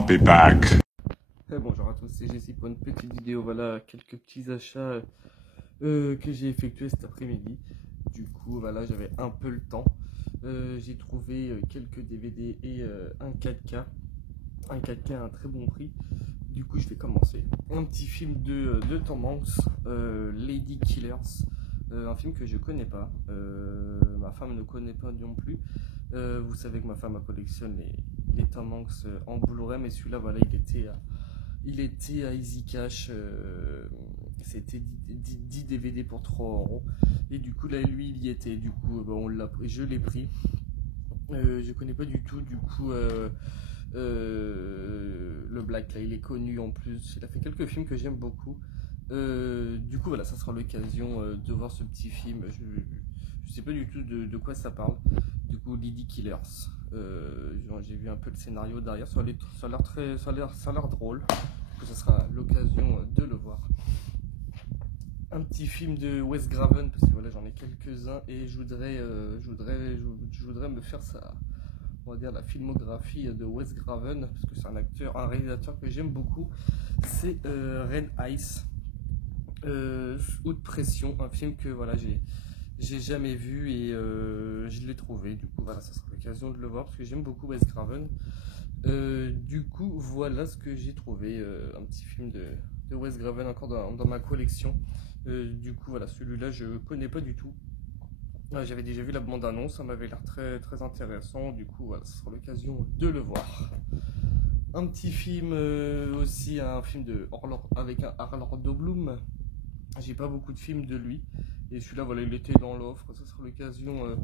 I'll be back. Bonjour à tous, c'est Jessie pour une petite vidéo. Voilà quelques petits achats que j'ai effectués cet après-midi. Du coup, voilà, j'avais un peu le temps. J'ai trouvé quelques DVD et un 4K. Un 4K à un très bon prix. Du coup, je vais commencer. Un petit film de Tom Hanks, Lady Killers. Un film que je connais pas. Ma femme ne connaît pas non plus. Vous savez que ma femme collectionne les Tom Hanks en Blu-ray, mais celui-là, voilà, il était à Easy Cash, c'était 10 DVD pour 3 €. Et du coup, là, lui, il y était. Du coup, on l'a pris, je l'ai pris. Je connais pas du tout, du coup, le Black, là, il est connu en plus. Il a fait quelques films que j'aime beaucoup. Du coup, voilà, ça sera l'occasion de voir ce petit film. Je sais pas du tout de quoi ça parle. Du coup, Lady Killers. J'ai vu un peu le scénario derrière. Ça a l'air drôle. Du coup, ça sera l'occasion de le voir. Un petit film de Wes Craven, parce que voilà, j'en ai quelques-uns et je voudrais me faire ça. On va dire la filmographie de Wes Craven, parce que c'est un réalisateur que j'aime beaucoup. C'est Red Ice, Haute Pression, un film que voilà, j'ai jamais vu et je l'ai trouvé. Du coup, voilà, ça sera l'occasion de le voir parce que j'aime beaucoup Wes Craven. Du coup, voilà ce que j'ai trouvé, un petit film de Wes Craven encore dans ma collection. Du coup, voilà, celui-là je connais pas du tout. J'avais déjà vu la bande-annonce, ça m'avait l'air très, très intéressant. Du coup, voilà, ce sera l'occasion de le voir. Un petit film aussi, un film avec un Orlando Bloom. J'ai pas beaucoup de films de lui. Et celui-là, voilà, il était dans l'offre. Ça sera l'occasion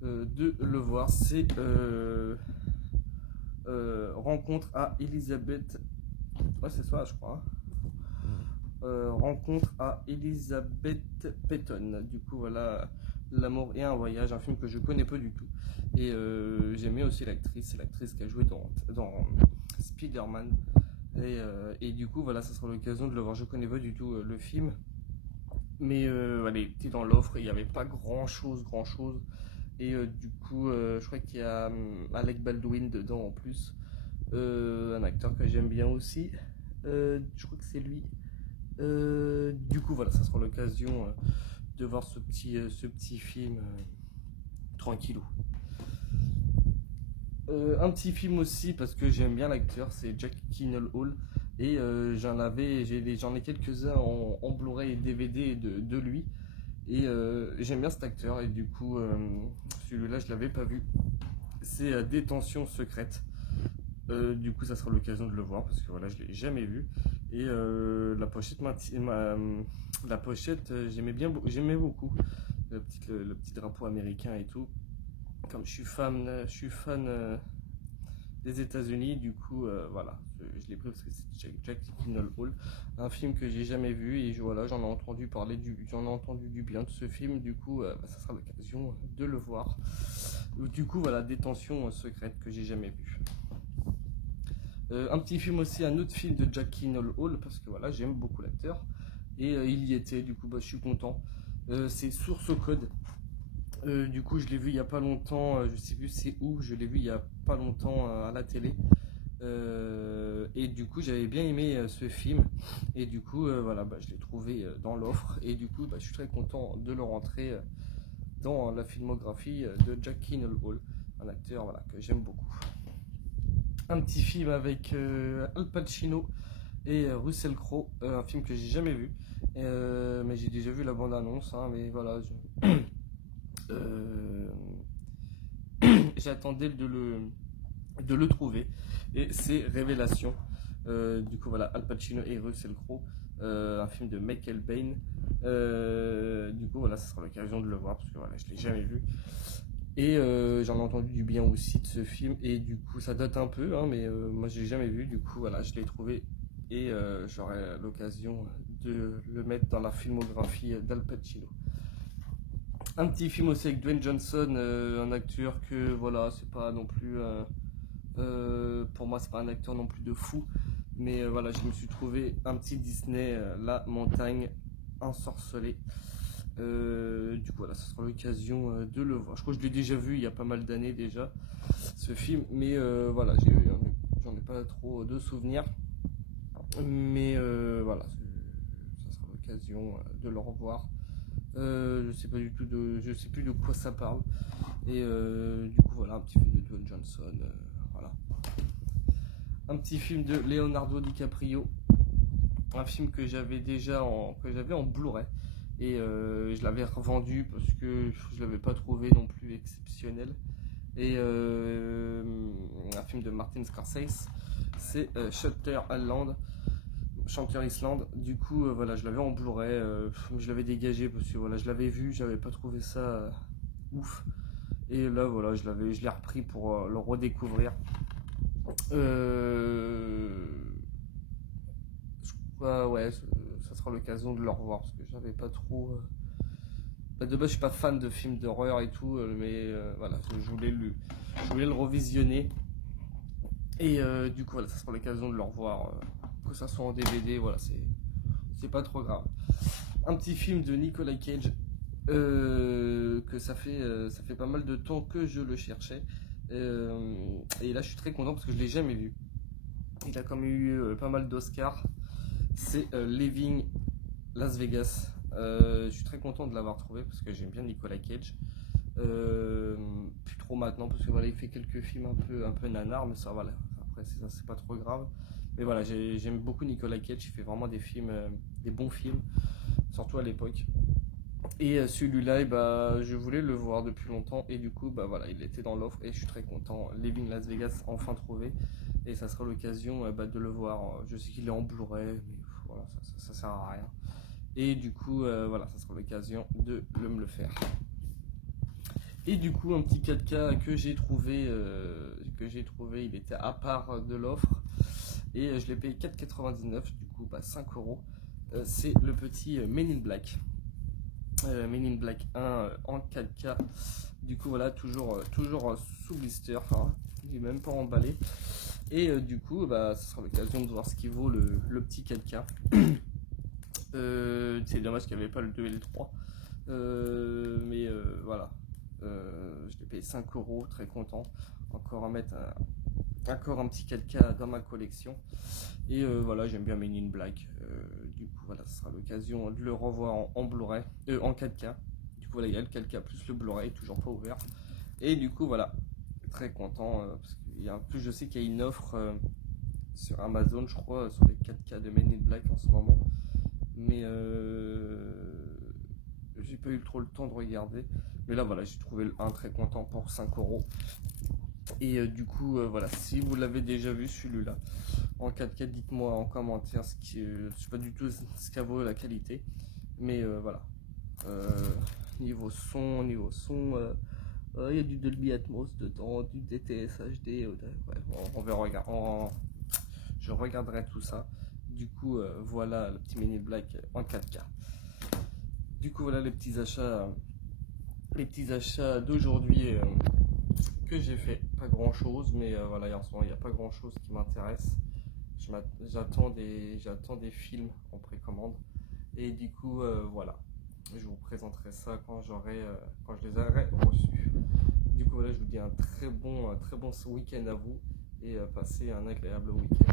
de le voir. C'est Rencontre à Elizabeth. Ouais, c'est ça, je crois. Rencontre à Elizabeth Peyton. Du coup, voilà, L'amour et un voyage, un film que je connais pas du tout. Et j'aimais aussi l'actrice. C'est l'actrice qui a joué dans Spider-Man. Et du coup, voilà, ça sera l'occasion de le voir. Je connais pas du tout le film. Mais voilà, il était dans l'offre et il n'y avait pas grand chose. Et du coup, je crois qu'il y a Alec Baldwin dedans en plus. Un acteur que j'aime bien aussi. Je crois que c'est lui. Du coup, voilà, ça sera l'occasion de voir ce petit film tranquillo. Un petit film aussi parce que j'aime bien l'acteur, c'est Jack Gyllenhaal et j'en ai quelques-uns en Blu-ray et DVD de lui et j'aime bien cet acteur et du coup celui-là je l'avais pas vu. C'est Détention secrète. Du coup, ça sera l'occasion de le voir parce que voilà, je l'ai jamais vu. Et la pochette, j'aimais beaucoup le petit drapeau américain et tout. Comme je suis fan des États-Unis, du coup, voilà, je l'ai pris parce que c'est Jack Gyllenhaal, un film que j'ai jamais vu et voilà, j'en ai entendu du bien de ce film. Du coup, ça sera l'occasion de le voir. Du coup, voilà, Détention secrète que j'ai jamais vu. Un petit film aussi, un autre film de Jack Gyllenhaal parce que voilà, j'aime beaucoup l'acteur et il y était, du coup, je suis content. C'est Source Code. Du coup, je l'ai vu il y a pas longtemps, je sais plus c'est où, je l'ai vu il y a pas longtemps à la télé. Et du coup, j'avais bien aimé ce film et du coup, voilà, je l'ai trouvé dans l'offre et du coup, je suis très content de le rentrer dans la filmographie de Jack Gyllenhaal, un acteur voilà, que j'aime beaucoup. Un petit film avec Al Pacino et Russell Crowe, un film que j'ai jamais vu, mais j'ai déjà vu la bande-annonce, hein, mais voilà, j'attendais de le trouver, et c'est Révélation. Du coup, voilà, Al Pacino et Russell Crowe, un film de Michael Bain. Du coup, voilà, ça sera l'occasion de le voir parce que voilà, je l'ai jamais vu. Et j'en ai entendu du bien aussi de ce film et du coup ça date un peu hein, mais moi je l'ai jamais vu, du coup voilà, je l'ai trouvé et j'aurai l'occasion de le mettre dans la filmographie d'Al Pacino. Un petit film aussi avec Dwayne Johnson, un acteur que voilà, c'est pas non plus pour moi c'est pas un acteur non plus de fou, mais voilà, je me suis trouvé un petit Disney, La Montagne Ensorcelée. Du coup voilà, ça sera l'occasion de le voir. Je crois que je l'ai déjà vu il y a pas mal d'années déjà ce film, mais voilà, j'en ai pas trop de souvenirs. Mais voilà, ça sera l'occasion de le revoir. Je sais pas du tout je sais plus de quoi ça parle. Et du coup voilà, un petit film de Dwayne Johnson, voilà. Un petit film de Leonardo DiCaprio, un film que j'avais en Blu-ray et je l'avais revendu parce que je l'avais pas trouvé non plus exceptionnel. Et un film de Martin Scorsese, c'est Shutter Island. Chanteur Island. Du coup, voilà, je l'avais en Blu-ray, je l'avais dégagé parce que voilà, je l'avais vu, j'avais pas trouvé ça ouf. Et là, voilà, je l'ai repris pour le redécouvrir. Je crois, ouais, ça sera l'occasion de le revoir parce que j'avais pas trop. De base, je suis pas fan de films d'horreur et tout, mais voilà, je voulais le revisionner. Et du coup, voilà, ça sera l'occasion de le revoir, que ça soit en DVD, voilà, c'est pas trop grave. Un petit film de Nicolas Cage, que ça fait pas mal de temps que je le cherchais. Et là, je suis très content parce que je l'ai jamais vu. Il a quand même eu pas mal d'Oscars. C'est Leaving Las Vegas. Je suis très content de l'avoir trouvé parce que j'aime bien Nicolas Cage. Plus trop maintenant parce que voilà, il fait quelques films un peu nanar, mais ça voilà. Après c'est pas trop grave. Mais voilà, j'aime beaucoup Nicolas Cage. Il fait vraiment des films, des bons films, surtout à l'époque. Et celui-là, bah, je voulais le voir depuis longtemps et du coup, bah voilà, il était dans l'offre et je suis très content. Leaving Las Vegas enfin trouvé et ça sera l'occasion de le voir. Je sais qu'il est en Blu-ray, mais voilà, ça sert à rien. Et du coup, voilà, ça sera l'occasion de me le faire. Et du coup, un petit 4K que j'ai trouvé, il était à part de l'offre et je l'ai payé 4,99, du coup, 5€. C'est le petit Men in Black. Men in Black 1 en 4K. Du coup, voilà, toujours sous blister, enfin, il est même pas emballé. Et du coup, ça sera l'occasion de voir ce qui vaut le petit 4K. C'est dommage qu'il n'y avait pas le 2 et le 3. Mais voilà. Je l'ai payé 5€, très content. Encore un petit 4K dans ma collection. Et voilà, j'aime bien Men in Black. Du coup, voilà, ce sera l'occasion de le revoir en Blu-ray, en 4K. Du coup, voilà, il y a le 4K plus le Blu-ray, toujours pas ouvert. Et du coup, voilà, très content. Parce qu'il y a, en plus, je sais qu'il y a une offre sur Amazon, je crois, sur les 4K de Men in Black en ce moment. Mais j'ai pas eu trop le temps de regarder. Mais là, voilà, j'ai trouvé le 1 très content pour 5€. Et du coup, voilà, si vous l'avez déjà vu celui-là en 4K, dites-moi en commentaire je sais pas du tout ce qu'a vaut la qualité, mais voilà. Niveau son, il y a du Dolby Atmos dedans, du DTS HD, ouais, on verra, je regarderai tout ça. Du coup, voilà le petit Men in Black en 4K. Du coup, voilà les petits achats d'aujourd'hui que j'ai fait. Pas grand chose, mais voilà, en ce moment il n'y a pas grand chose qui m'intéresse. J'attends des films en précommande et du coup voilà, je vous présenterai ça quand je les aurai reçus. Du coup voilà, je vous dis un très bon week-end à vous et passez un agréable week-end.